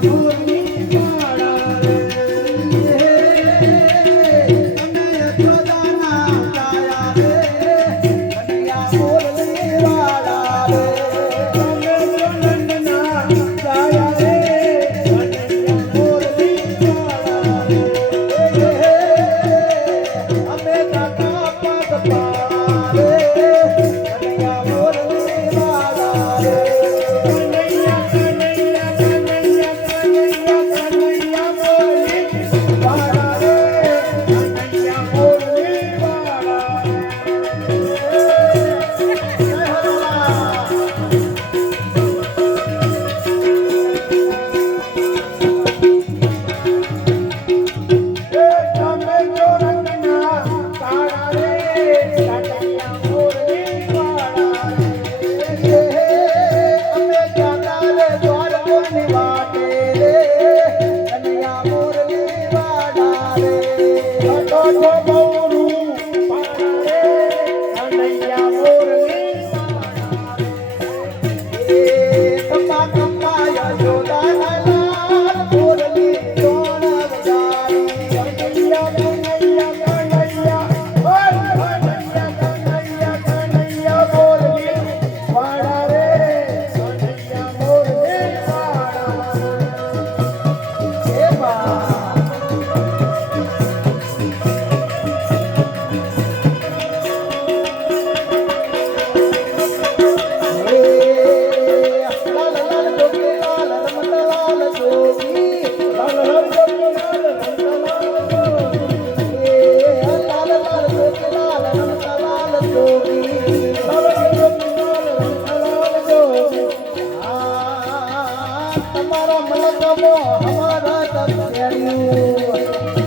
Oh. Happy. મારા મલકમો અમારા તમ